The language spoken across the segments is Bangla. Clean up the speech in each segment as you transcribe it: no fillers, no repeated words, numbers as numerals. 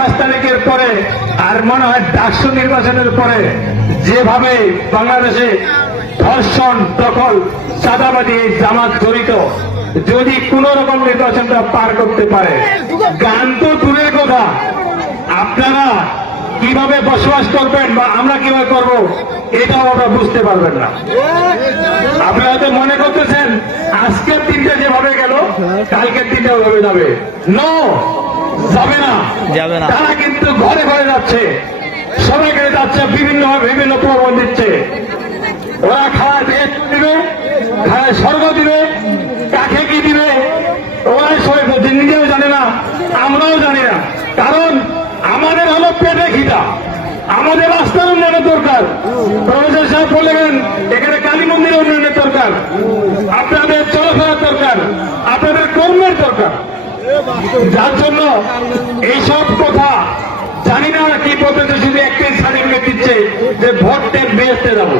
5 তারিখের পরে আর মনে হয় ডাকসু নির্বাচনের পরে যেভাবে বাংলাদেশে ধর্ষণ, দখল, চাঁদাবাজি, জামাত জড়িত, যদি কোন রকম নির্বাচনটা পার করতে পারে, গান তো দূরের কথা, আপনারা কিভাবে বসবাস করবেন বা আমরা কিভাবে করব এটাও আমরা বুঝতে পারবেন না। আপনারা তো মনে করতেছেন আজকের দিনটা যেভাবে গেল কালকের দিনটা ওভাবে যাবে। নো, যাবে না। তারা কিন্তু ঘরে ঘরে যাচ্ছে, সবাইকে যাচ্ছে, বিভিন্ন প্রবন্ধ দিচ্ছে। ওরা খাওয়া দেশ দিবে, খায় স্বর্গ দিবে, কাকে কি দিবে ওরাই সবাই বলছে, নিজেও জানে না, আমরাও জানি না। কারণ আমাদের হলো পেটে খিদা, আমাদের রাস্তার উন্নয়নের দরকার। প্রফেসর সাহেব বললেন এখানে কালী মন্দিরের উন্নয়নের দরকার, আপনাদের চলাফেরার দরকার, আপনাদের কর্মের দরকার। যার জন্য এইসব কথা জানি না কি বলতেছে, শুধু একটাই সার্টিফিকেট দিচ্ছে যে ভোট দেন বেহেস্তে যাবো।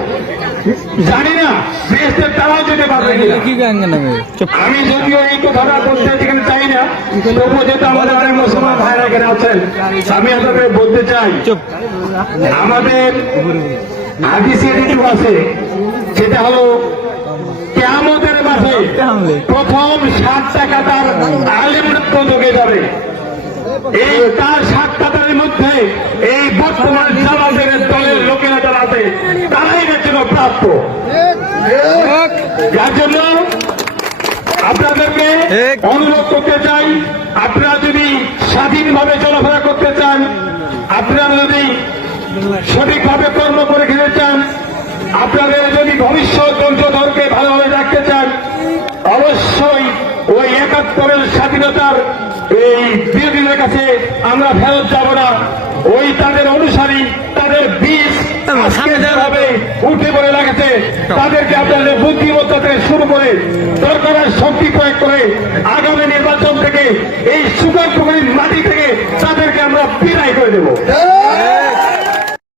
জানি না বেহেস্তে তারাও যেতে পারবে কিনা। আমি যদিও এই কথাটা বলতে যেখানে চাই না, তবুও যেহেতু আমাদের অনেক মুসলমান ভাইরা এখানে আছেন, আমি আপনাদের বলতে চাই, আমাদের হাদিসে যেটুকু আছে সেটা হলো কিয়ামতের মাঠে প্রথম 7 টাকা তার আলিমরা ঢুকে যাবে। এই তার 7 টাকার মধ্যে এই বর্তমান জামাতের দলের লোকেরা যারা আছে তারাই এর জন্য প্রাপ্য। যার জন্য আপনাদেরকে অনুরোধ করতে চাই, আপনারা যদি স্বাধীনভাবে চলাফেরা করতে চান, আপনারা যদি সঠিকভাবে কর্ম করে খেতে চান, আপনাদের যদি ভবিষ্যৎ বংশধরকে ভালোভাবে রাখতে চান, অবশ্যই ওই 71-এর স্বাধীনতার এই বিরোধীদের কাছে আমরা ফেরত যাব না। ওই তাদের অনুসারী, তাদের বীজ যেভাবে উঠে পড়ে লাগেছে, তাদেরকে আপনাদের বুদ্ধিমত্তা থেকে শুরু করে দরকারের শক্তি প্রয়োগ করে আগামী নির্বাচন থেকে এই সুগার পুকুরের মাটি থেকে তাদেরকে আমরা বিদায় করে দেব।